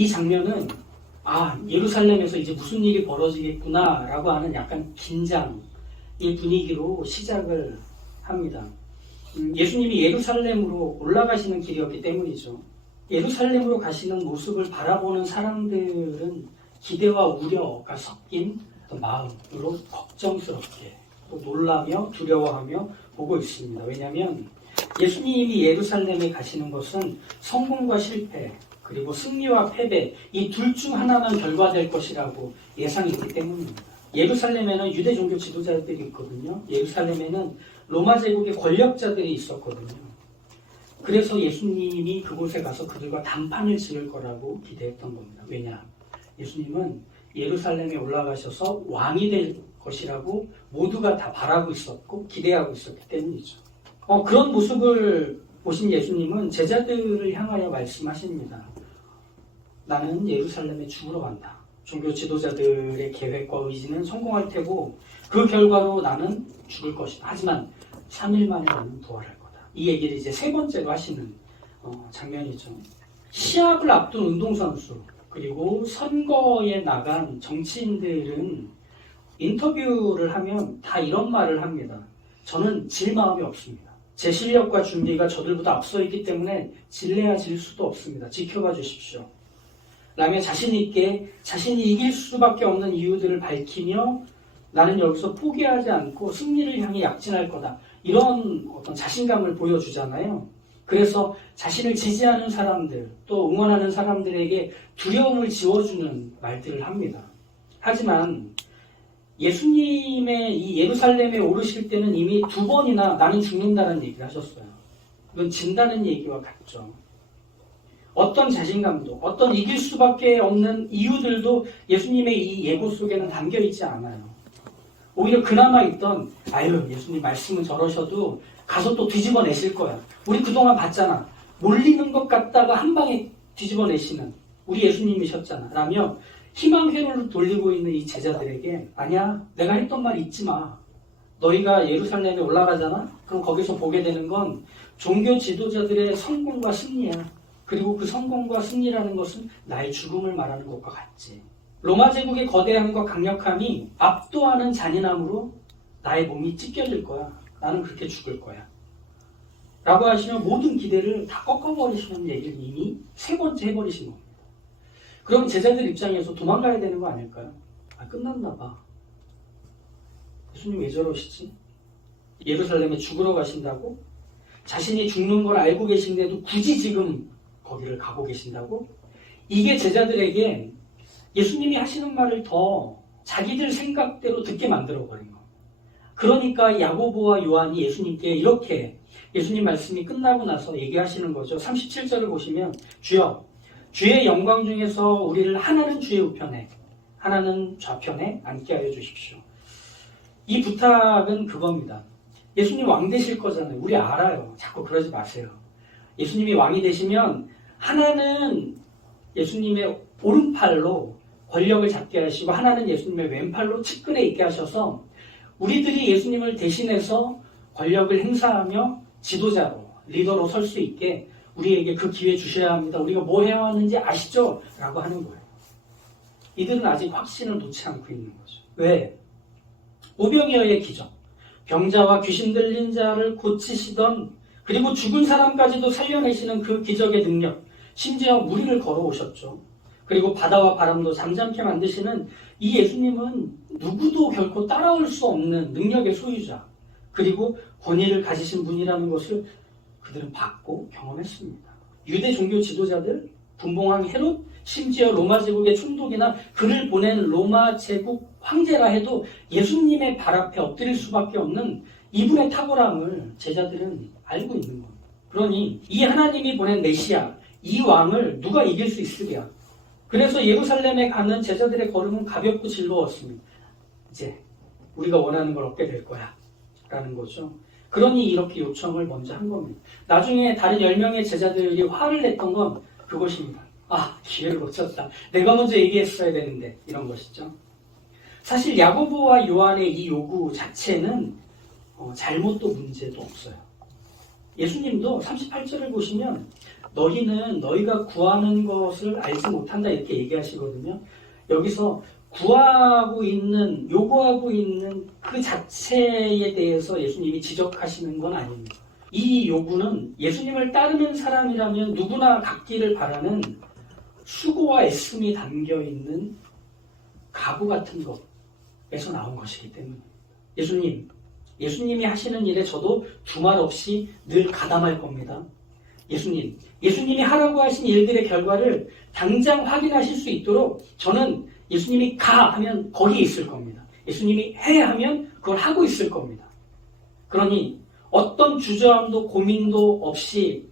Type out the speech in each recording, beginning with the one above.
이 장면은 예루살렘에서 이제 무슨 일이 벌어지겠구나 라고 하는 약간 긴장의 분위기로 시작을 합니다. 예수님이 예루살렘으로 올라가시는 길이었기 때문이죠. 예루살렘으로 가시는 모습을 바라보는 사람들은 기대와 우려가 섞인 마음으로 걱정스럽게 또 놀라며 두려워하며 보고 있습니다. 왜냐하면 예수님이 예루살렘에 가시는 것은 성공과 실패 그리고 승리와 패배 이 둘 중 하나만 결과될 것이라고 예상이 있기 때문입니다. 예루살렘에는 유대 종교 지도자들이 있거든요. 예루살렘에는 로마 제국의 권력자들이 있었거든요. 그래서 예수님이 그곳에 가서 그들과 담판을 지을 거라고 기대했던 겁니다. 왜냐? 예수님은 예루살렘에 올라가셔서 왕이 될 것이라고 모두가 다 바라고 있었고 기대하고 있었기 때문이죠. 그런 모습을 보신 예수님은 제자들을 향하여 말씀하십니다. 나는 예루살렘에 죽으러 간다. 종교 지도자들의 계획과 의지는 성공할 테고 그 결과로 나는 죽을 것이다. 하지만 3일 만에 나는 부활할 거다. 이 얘기를 이제 세 번째로 하시는 장면이죠. 시합을 앞둔 운동선수 그리고 선거에 나간 정치인들은 인터뷰를 하면 다 이런 말을 합니다. 저는 질 마음이 없습니다. 제 실력과 준비가 저들보다 앞서 있기 때문에 질래야 질 수도 없습니다. 지켜봐 주십시오. 라며 자신 있게 자신이 이길 수밖에 없는 이유들을 밝히며 나는 여기서 포기하지 않고 승리를 향해 약진할 거다. 이런 어떤 자신감을 보여주잖아요. 그래서 자신을 지지하는 사람들 또 응원하는 사람들에게 두려움을 지워주는 말들을 합니다. 하지만 예수님의 이 예루살렘에 오르실 때는 이미 2번이나 나는 죽는다는 얘기를 하셨어요. 이건 진다는 얘기와 같죠. 어떤 자신감도 어떤 이길 수밖에 없는 이유들도 예수님의 이 예고 속에는 담겨있지 않아요. 오히려 그나마 있던 예수님 말씀은 저러셔도 가서 또 뒤집어내실 거야. 우리 그동안 봤잖아. 몰리는 것 같다가 한 방에 뒤집어내시는 우리 예수님이셨잖아. 라며 희망 회로를 돌리고 있는 이 제자들에게 아니야 내가 했던 말 잊지 마. 너희가 예루살렘에 올라가잖아. 그럼 거기서 보게 되는 건 종교 지도자들의 성공과 승리야. 그리고 그 성공과 승리라는 것은 나의 죽음을 말하는 것과 같지. 로마 제국의 거대함과 강력함이 압도하는 잔인함으로 나의 몸이 찢겨질 거야. 나는 그렇게 죽을 거야. 라고 하시면 모든 기대를 다 꺾어버리시는 얘기를 이미 3번째 해버리신 겁니다. 그럼 제자들 입장에서 도망가야 되는 거 아닐까요? 끝났나 봐. 예수님 왜 저러시지? 예루살렘에 죽으러 가신다고? 자신이 죽는 걸 알고 계신데도 굳이 지금 거기를 가고 계신다고? 이게 제자들에게 예수님이 하시는 말을 더 자기들 생각대로 듣게 만들어버린 겁니다. 그러니까 야고보와 요한이 예수님께 이렇게 예수님 말씀이 끝나고 나서 얘기하시는 거죠. 37절을 보시면 주여 주의 영광 중에서 우리를 하나는 주의 우편에 하나는 좌편에 앉게 하여 주십시오. 이 부탁은 그겁니다. 예수님 왕 되실 거잖아요. 우리 알아요. 자꾸 그러지 마세요. 예수님이 왕이 되시면 하나는 예수님의 오른팔로 권력을 잡게 하시고 하나는 예수님의 왼팔로 측근에 있게 하셔서 우리들이 예수님을 대신해서 권력을 행사하며 지도자로 리더로 설 수 있게 우리에게 그 기회 주셔야 합니다. 우리가 뭐 해왔는지 아시죠? 라고 하는 거예요. 이들은 아직 확신을 놓지 않고 있는 거죠. 왜? 오병이어의 기적, 병자와 귀신 들린 자를 고치시던 그리고 죽은 사람까지도 살려내시는 그 기적의 능력, 심지어 무리를 걸어오셨죠. 그리고 바다와 바람도 잠잠케 만드시는 이 예수님은 누구도 결코 따라올 수 없는 능력의 소유자, 그리고 권위를 가지신 분이라는 것을 그들은 봤고 경험했습니다. 유대 종교 지도자들, 분봉왕 헤롯, 심지어 로마 제국의 총독이나 그를 보낸 로마 제국 황제라 해도 예수님의 발 앞에 엎드릴 수밖에 없는 이분의 탁월함을 제자들은 알고 있는 겁니다. 그러니 이 하나님이 보낸 메시아, 이 왕을 누가 이길 수 있으랴. 그래서 예루살렘에 가는 제자들의 걸음은 가볍고 즐거웠습니다. 이제 우리가 원하는 걸 얻게 될 거야 라는 거죠. 그러니 이렇게 요청을 먼저 한 겁니다. 나중에 다른 10명의 제자들이 화를 냈던 건 그것입니다. 기회를 놓쳤다. 내가 먼저 얘기했어야 되는데 이런 것이죠. 사실 야고보와 요한의 이 요구 자체는 잘못도 문제도 없어요. 예수님도 38절을 보시면 너희는 너희가 구하는 것을 알지 못한다 이렇게 얘기하시거든요. 여기서 구하고 있는, 요구하고 있는 그 자체에 대해서 예수님이 지적하시는 건 아닙니다. 이 요구는 예수님을 따르는 사람이라면 누구나 갖기를 바라는 수고와 애씀이 담겨있는 각오 같은 것에서 나온 것이기 때문입니다. 예수님이 하시는 일에 저도 두말 없이 늘 가담할 겁니다. 예수님이 하라고 하신 일들의 결과를 당장 확인하실 수 있도록 저는 예수님이 가 하면 거기에 있을 겁니다. 예수님이 해 하면 그걸 하고 있을 겁니다. 그러니 어떤 주저함도 고민도 없이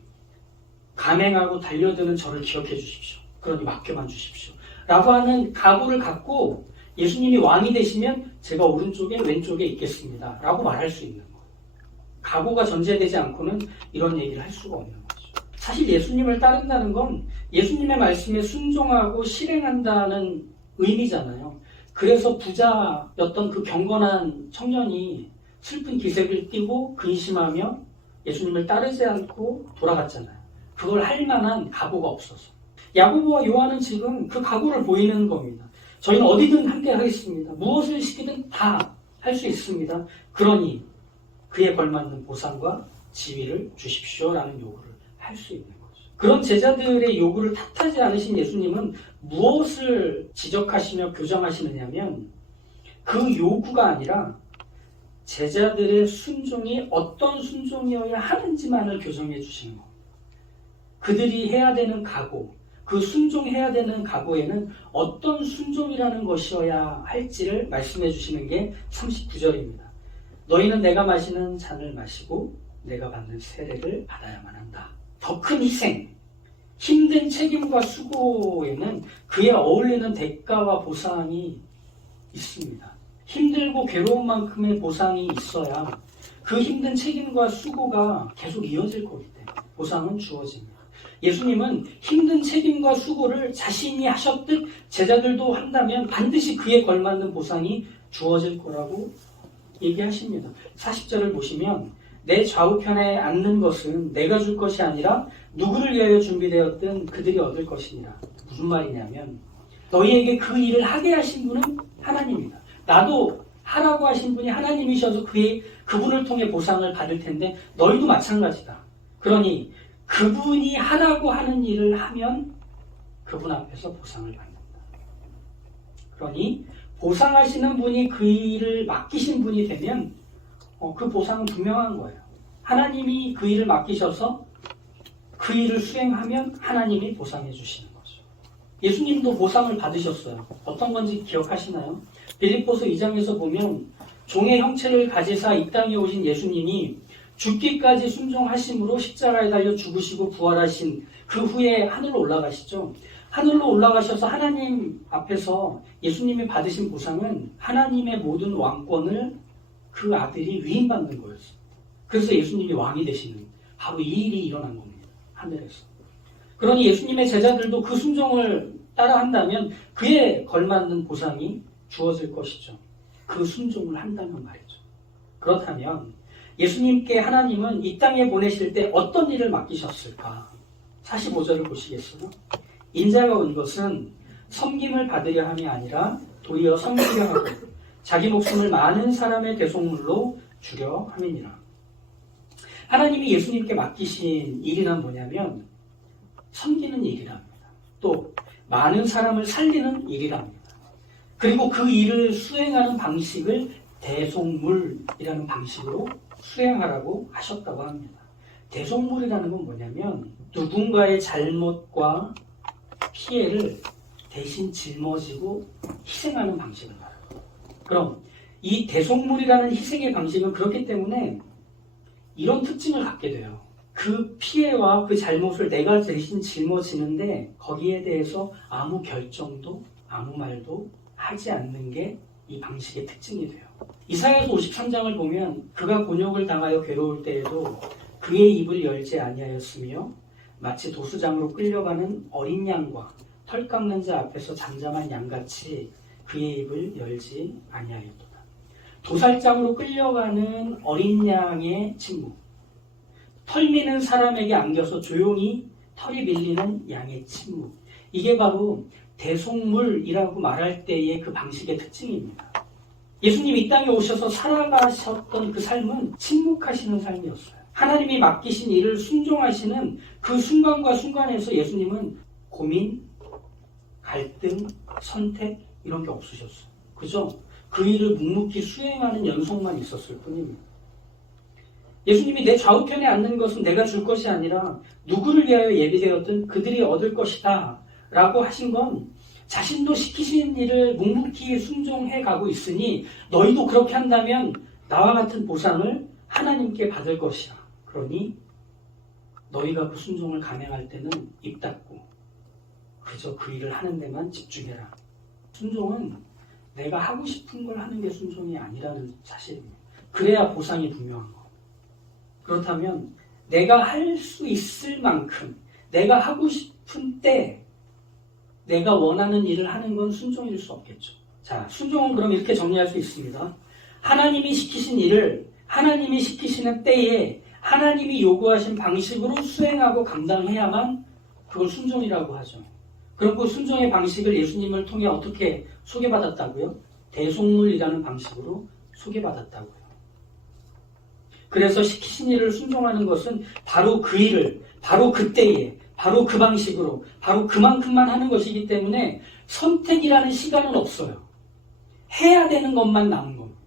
감행하고 달려드는 저를 기억해 주십시오. 그러니 맡겨만 주십시오. 라고 하는 각오를 갖고 예수님이 왕이 되시면 제가 오른쪽에 왼쪽에 있겠습니다. 라고 말할 수 있는 거예요. 각오가 전제되지 않고는 이런 얘기를 할 수가 없는 거죠. 사실 예수님을 따른다는 건 예수님의 말씀에 순종하고 실행한다는 의미잖아요. 그래서 부자였던 그 경건한 청년이 슬픈 기색을 띠고 근심하며 예수님을 따르지 않고 돌아갔잖아요. 그걸 할 만한 각오가 없어서. 야고보와 요한은 지금 그 각오를 보이는 겁니다. 저희는 어디든 함께 하겠습니다. 무엇을 시키든 다 할 수 있습니다. 그러니 그에 걸맞는 보상과 지위를 주십시오라는 요구를 할 수 있는 거죠. 그런 제자들의 요구를 탓하지 않으신 예수님은 무엇을 지적하시며 교정하시느냐면 그 요구가 아니라 제자들의 순종이 어떤 순종이어야 하는지만을 교정해 주시는 겁니다. 그들이 해야 되는 각오, 그 순종해야 되는 각오에는 어떤 순종이라는 것이어야 할지를 말씀해 주시는 게 39절입니다. 너희는 내가 마시는 잔을 마시고 내가 받는 세례를 받아야만 한다. 더 큰 희생, 힘든 책임과 수고에는 그에 어울리는 대가와 보상이 있습니다. 힘들고 괴로운 만큼의 보상이 있어야 그 힘든 책임과 수고가 계속 이어질 거기 때문에 보상은 주어집니다. 예수님은 힘든 책임과 수고를 자신이 하셨듯 제자들도 한다면 반드시 그에 걸맞는 보상이 주어질 거라고 얘기하십니다. 40절을 보시면 내 좌우편에 앉는 것은 내가 줄 것이 아니라 누구를 위하여 준비되었든 그들이 얻을 것이니라. 무슨 말이냐면 너희에게 그 일을 하게 하신 분은 하나님이다. 나도 하라고 하신 분이 하나님이셔서 그분을 통해 보상을 받을 텐데 너희도 마찬가지다. 그러니 그분이 하라고 하는 일을 하면 그분 앞에서 보상을 받는다. 그러니 보상하시는 분이 그 일을 맡기신 분이 되면 그 보상은 분명한 거예요. 하나님이 그 일을 맡기셔서 그 일을 수행하면 하나님이 보상해 주시는 거죠. 예수님도 보상을 받으셨어요. 어떤 건지 기억하시나요? 빌립보서 2장에서 보면 종의 형체를 가지사 이 땅에 오신 예수님이 죽기까지 순종하심으로 십자가에 달려 죽으시고 부활하신 그 후에 하늘로 올라가시죠. 하늘로 올라가셔서 하나님 앞에서 예수님이 받으신 보상은 하나님의 모든 왕권을 그 아들이 위임받는 거였어요. 그래서 예수님이 왕이 되시는 바로 이 일이 일어난 겁니다. 하늘에서. 그러니 예수님의 제자들도 그 순종을 따라한다면 그에 걸맞는 보상이 주어질 것이죠. 그 순종을 한다는 말이죠. 그렇다면 예수님께 하나님은 이 땅에 보내실 때 어떤 일을 맡기셨을까? 45절을 보시겠어요? 인자가 온 것은 섬김을 받으려 함이 아니라 도리어 섬기려 하고 자기 목숨을 많은 사람의 대속물로 주려 함이니라. 하나님이 예수님께 맡기신 일이란 뭐냐면 섬기는 일이랍니다. 또 많은 사람을 살리는 일이랍니다. 그리고 그 일을 수행하는 방식을 대속물이라는 방식으로 수행하라고 하셨다고 합니다. 대속물이라는 건 뭐냐면 누군가의 잘못과 피해를 대신 짊어지고 희생하는 방식을 말합니다. 그럼 이 대속물이라는 희생의 방식은 그렇기 때문에 이런 특징을 갖게 돼요. 그 피해와 그 잘못을 내가 대신 짊어지는데 거기에 대해서 아무 결정도 아무 말도 하지 않는 게 이 방식의 특징이 돼요. 이사야서 53장을 보면 그가 곤욕을 당하여 괴로울 때에도 그의 입을 열지 아니하였으며 마치 도수장으로 끌려가는 어린 양과 털 깎는 자 앞에서 잠잠한 양같이 그의 입을 열지 아니하였도다. 도살장으로 끌려가는 어린 양의 침묵, 털 미는 사람에게 안겨서 조용히 털이 밀리는 양의 침묵. 이게 바로 대속물이라고 말할 때의 그 방식의 특징입니다. 예수님이 이 땅에 오셔서 살아가셨던 그 삶은 침묵하시는 삶이었어요. 하나님이 맡기신 일을 순종하시는 그 순간과 순간에서 예수님은 고민, 갈등, 선택 이런 게 없으셨어요. 그죠? 그 일을 묵묵히 수행하는 연속만 있었을 뿐입니다. 예수님이 내 좌우편에 앉는 것은 내가 줄 것이 아니라 누구를 위하여 예비되었든 그들이 얻을 것이다 라고 하신 건 자신도 시키신 일을 묵묵히 순종해 가고 있으니 너희도 그렇게 한다면 나와 같은 보상을 하나님께 받을 것이야. 그러니 너희가 그 순종을 감행할 때는 입 닫고 그저 그 일을 하는 데만 집중해라. 순종은 내가 하고 싶은 걸 하는 게 순종이 아니라는 사실입니다. 그래야 보상이 분명한 거. 그렇다면 내가 할 수 있을 만큼 내가 하고 싶은 때 내가 원하는 일을 하는 건 순종일 수 없겠죠. 자, 순종은 그럼 이렇게 정리할 수 있습니다. 하나님이 시키신 일을 하나님이 시키시는 때에 하나님이 요구하신 방식으로 수행하고 감당해야만 그걸 순종이라고 하죠. 그럼 그 순종의 방식을 예수님을 통해 어떻게 소개받았다고요? 대속물이라는 방식으로 소개받았다고요. 그래서 시키신 일을 순종하는 것은 바로 그 일을 바로 그때에 바로 그 방식으로 바로 그만큼만 하는 것이기 때문에 선택이라는 시간은 없어요. 해야 되는 것만 남은 겁니다.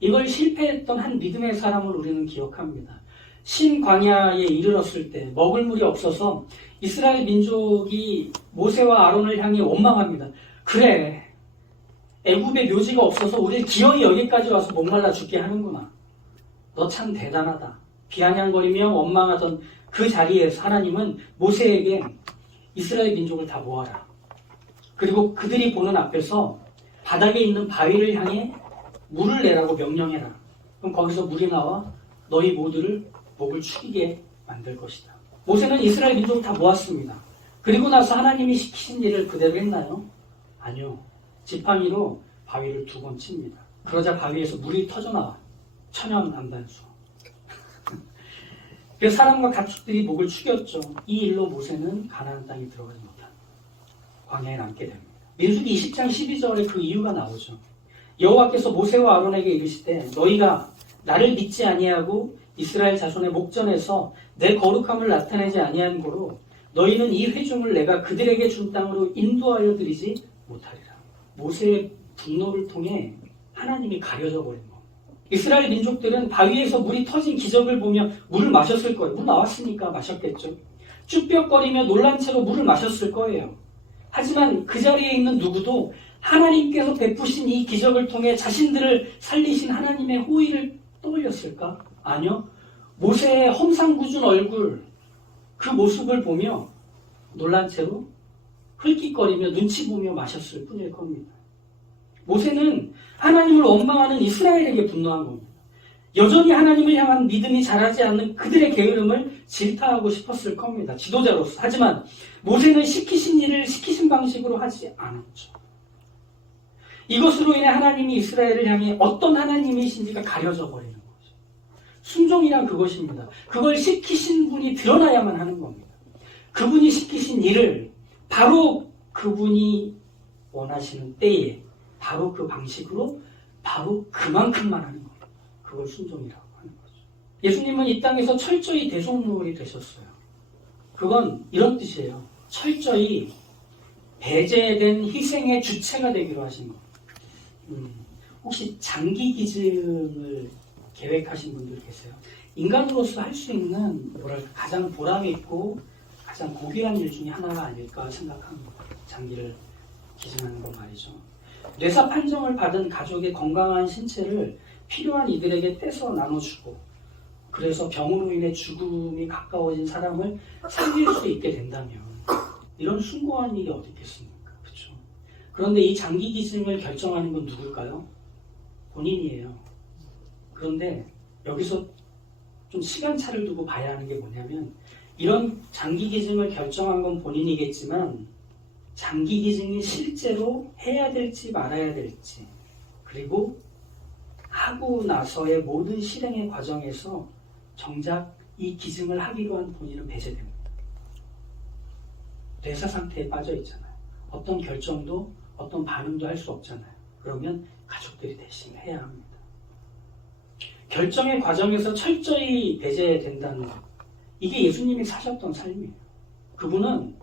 이걸 실패했던 한 믿음의 사람을 우리는 기억합니다. 신광야에 이르렀을 때 먹을 물이 없어서 이스라엘 민족이 모세와 아론을 향해 원망합니다. 그래, 애굽에 묘지가 없어서 우리를 기어이 여기까지 와서 목말라 죽게 하는구나. 너 참 대단하다. 비아냥거리며 원망하던 그 자리에서 하나님은 모세에게 이스라엘 민족을 다 모아라. 그리고 그들이 보는 앞에서 바닥에 있는 바위를 향해 물을 내라고 명령해라. 그럼 거기서 물이 나와 너희 모두를 목을 축이게 만들 것이다. 모세는 이스라엘 민족을 다 모았습니다. 그리고 나서 하나님이 시키신 일을 그대로 했나요? 아니요. 지팡이로 바위를 2번 칩니다. 그러자 바위에서 물이 터져나와. 천연 안반수. 그래서 사람과 가축들이 목을 축였죠. 이 일로 모세는 가나안 땅에 들어가지 못한 광야에 남게 됩니다. 민수기 20장 12절에 그 이유가 나오죠. 여호와께서 모세와 아론에게 이르시되 너희가 나를 믿지 아니하고 이스라엘 자손의 목전에서 내 거룩함을 나타내지 아니한 고로 너희는 이 회중을 내가 그들에게 준 땅으로 인도하여 드리지 못하리라. 모세의 분노를 통해 하나님이 가려져 버린 겁니다. 이스라엘 민족들은 바위에서 물이 터진 기적을 보며 물을 마셨을 거예요. 물 나왔으니까 마셨겠죠. 쭈뼛거리며 놀란 채로 물을 마셨을 거예요. 하지만 그 자리에 있는 누구도 하나님께서 베푸신 이 기적을 통해 자신들을 살리신 하나님의 호의를 떠올렸을까? 아니요. 모세의 험상궂은 얼굴, 그 모습을 보며 놀란 채로 흘낏거리며 눈치 보며 마셨을 뿐일 겁니다. 모세는 하나님을 원망하는 이스라엘에게 분노한 겁니다. 여전히 하나님을 향한 믿음이 자라지 않는 그들의 게으름을 질타하고 싶었을 겁니다. 지도자로서. 하지만 모세는 시키신 일을 시키신 방식으로 하지 않았죠. 이것으로 인해 하나님이 이스라엘을 향해 어떤 하나님이신지가 가려져 버리는 거죠. 순종이란 그것입니다. 그걸 시키신 분이 드러나야만 하는 겁니다. 그분이 시키신 일을 바로 그분이 원하시는 때에 바로 그 방식으로 바로 그만큼만 하는 겁니다. 그걸 순종이라고 하는 거죠. 예수님은 이 땅에서 철저히 대속물이 되셨어요. 그건 이런 뜻이에요. 철저히 배제된 희생의 주체가 되기로 하신 겁니다. 혹시 장기 기증을 계획하신 분들 계세요? 인간으로서 할 수 있는 가장 보람 있고 가장 고귀한 일 중에 하나가 아닐까 생각합니다. 장기를 기증하는 건 말이죠. 뇌사 판정을 받은 가족의 건강한 신체를 필요한 이들에게 떼서 나눠주고 그래서 병으로 인해 죽음이 가까워진 사람을 살릴 수 있게 된다면 이런 숭고한 일이 어디 있겠습니까? 그렇죠? 그런데 이 장기 기증을 결정하는 건 누굴까요? 본인이에요. 그런데 여기서 좀 시간차를 두고 봐야 하는 게 뭐냐면 이런 장기 기증을 결정한 건 본인이겠지만 장기 기증이 실제로 해야 될지 말아야 될지 그리고 하고 나서의 모든 실행의 과정에서 정작 이 기증을 하기로 한 본인은 배제됩니다. 뇌사 상태에 빠져 있잖아요. 어떤 결정도 어떤 반응도 할 수 없잖아요. 그러면 가족들이 대신 해야 합니다. 결정의 과정에서 철저히 배제된다는 것. 이게 예수님이 사셨던 삶이에요. 그분은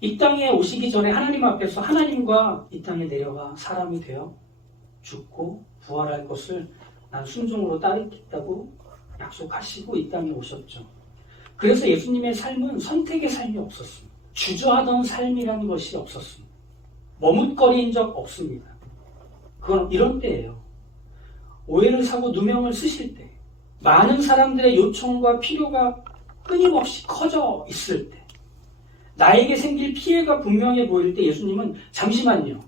이 땅에 오시기 전에 하나님 앞에서 하나님과 이 땅에 내려가 사람이 되어 죽고 부활할 것을 난 순종으로 따르겠다고 약속하시고 이 땅에 오셨죠. 그래서 예수님의 삶은 선택의 삶이 없었습니다. 주저하던 삶이라는 것이 없었습니다. 머뭇거린 적 없습니다. 그건 이런 때예요. 오해를 사고 누명을 쓰실 때, 많은 사람들의 요청과 필요가 끊임없이 커져 있을 때, 나에게 생길 피해가 분명해 보일 때 예수님은 잠시만요.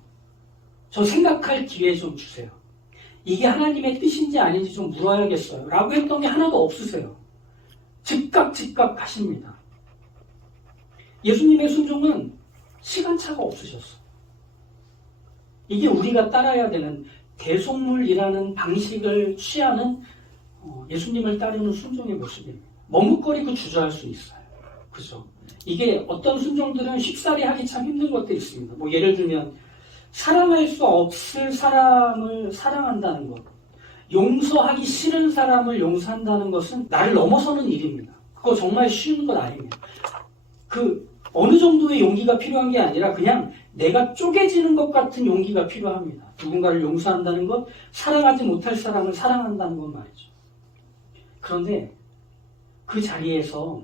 저 생각할 기회 좀 주세요. 이게 하나님의 뜻인지 아닌지 좀 물어야겠어요. 라고 했던 게 하나도 없으세요. 즉각 하십니다. 예수님의 순종은 시간차가 없으셨어요. 이게 우리가 따라야 되는 대속물이라는 방식을 취하는 예수님을 따르는 순종의 모습입니다. 머뭇거리고 주저할 수 있어요. 그죠? 이게 어떤 순종들은 쉽사리 하기 참 힘든 것들이 있습니다. 뭐 예를 들면 사랑할 수 없을 사람을 사랑한다는 것, 용서하기 싫은 사람을 용서한다는 것은 나를 넘어서는 일입니다. 그거 정말 쉬운 건 아닙니다. 어느 정도의 용기가 필요한 게 아니라 그냥 내가 쪼개지는 것 같은 용기가 필요합니다. 누군가를 용서한다는 것, 사랑하지 못할 사람을 사랑한다는 건 말이죠. 그런데 그 자리에서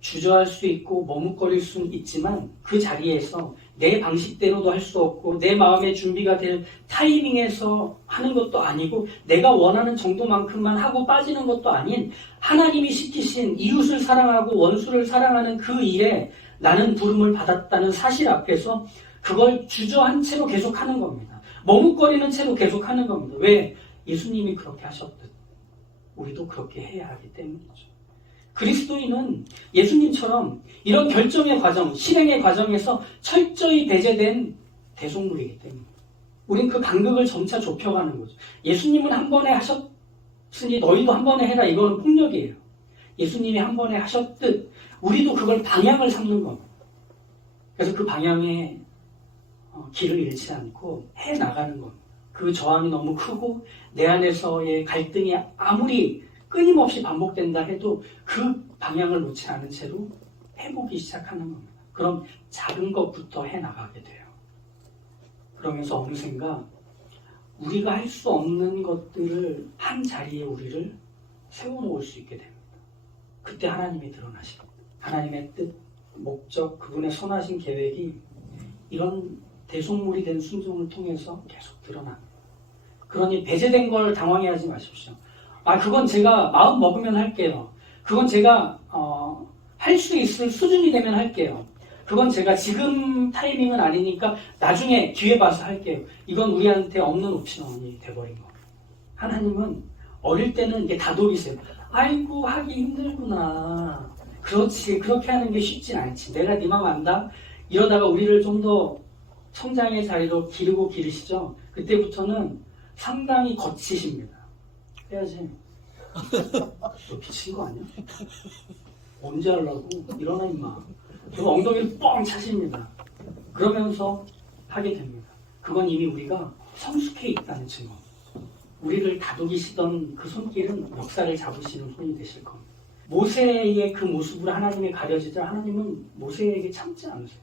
주저할 수 있고 머뭇거릴 수는 있지만 그 자리에서 내 방식대로도 할 수 없고 내 마음의 준비가 될 타이밍에서 하는 것도 아니고 내가 원하는 정도만큼만 하고 빠지는 것도 아닌 하나님이 시키신 이웃을 사랑하고 원수를 사랑하는 그 일에 나는 부름을 받았다는 사실 앞에서 그걸 주저한 채로 계속하는 겁니다. 머뭇거리는 채로 계속하는 겁니다. 왜? 예수님이 그렇게 하셨듯 우리도 그렇게 해야 하기 때문이죠. 그리스도인은 예수님처럼 이런 결정의 과정, 실행의 과정에서 철저히 배제된 대속물이기 때문에 우린 그 간극을 점차 좁혀가는 거죠. 예수님은 한 번에 하셨으니 너희도 한 번에 해라. 이거는 폭력이에요. 예수님이 한 번에 하셨듯 우리도 그걸 방향을 삼는 겁니다. 그래서 그 방향에 길을 잃지 않고 해나가는 겁니다. 그 저항이 너무 크고 내 안에서의 갈등이 아무리 끊임없이 반복된다 해도 그 방향을 놓지 않은 채로 해보기 시작하는 겁니다. 그럼 작은 것부터 해나가게 돼요. 그러면서 어느샌가 우리가 할 수 없는 것들을 한 자리에 우리를 세워놓을 수 있게 됩니다. 그때 하나님이 드러나십니다. 하나님의 뜻, 목적, 그분의 선하신 계획이 이런 대속물이 된 순종을 통해서 계속 드러납니다. 그러니 배제된 걸 당황해하지 마십시오. 그건 제가 마음 먹으면 할게요. 그건 제가 할 수 있을 수준이 되면 할게요. 그건 제가 지금 타이밍은 아니니까 나중에 기회 봐서 할게요. 이건 우리한테 없는 옵션이 돼버린 겁니다. 하나님은 어릴 때는 이게 다독이세요. 아이고 하기 힘들구나. 그렇지, 그렇게 하는 게 쉽진 않지. 내가 네 맘 안다. 이러다가 우리를 좀 더 성장의 자리로 기르시죠. 그때부터는 상당히 거치십니다. 해야지. 너 미친 거 아니야? 언제 하려고? 일어나 임마. 그리고 엉덩이를 뻥 차십니다. 그러면서 하게 됩니다. 그건 이미 우리가 성숙해 있다는 증거. 우리를 다독이시던 그 손길은 역사를 잡으시는 손이 되실 겁니다. 모세의 그 모습으로 하나님이 가려지자 하나님은 모세에게 참지 않으세요.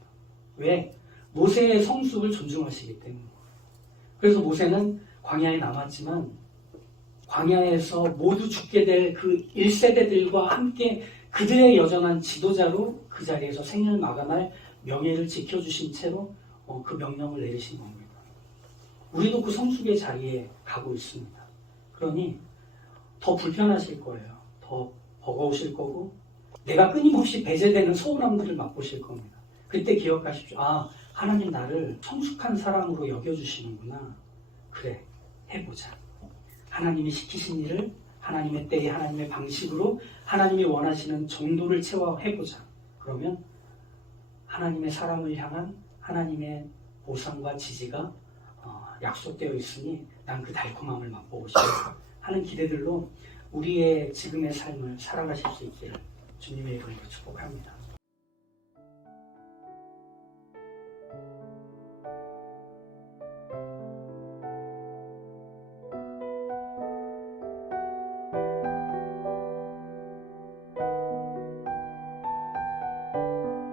왜? 모세의 성숙을 존중하시기 때문에. 그래서 모세는 광야에 남았지만 광야에서 모두 죽게 될 그 1세대들과 함께 그들의 여전한 지도자로 그 자리에서 생을 마감할 명예를 지켜주신 채로 그 명령을 내리신 겁니다. 우리도 그 성숙의 자리에 가고 있습니다. 그러니 더 불편하실 거예요. 더 버거우실 거고 내가 끊임없이 배제되는 서운함들을 맛보실 겁니다. 그때 기억하십시오. 하나님 나를 성숙한 사람으로 여겨주시는구나. 그래, 해보자. 하나님이 시키신 일을 하나님의 때에 하나님의 방식으로 하나님이 원하시는 정도를 채워 해보자. 그러면 하나님의 사람을 향한 하나님의 보상과 지지가 약속되어 있으니 난 그 달콤함을 맛보고 싶다 하는 기대들로 우리의 지금의 삶을 살아가실 수 있기를 주님의 이름으로 축복합니다.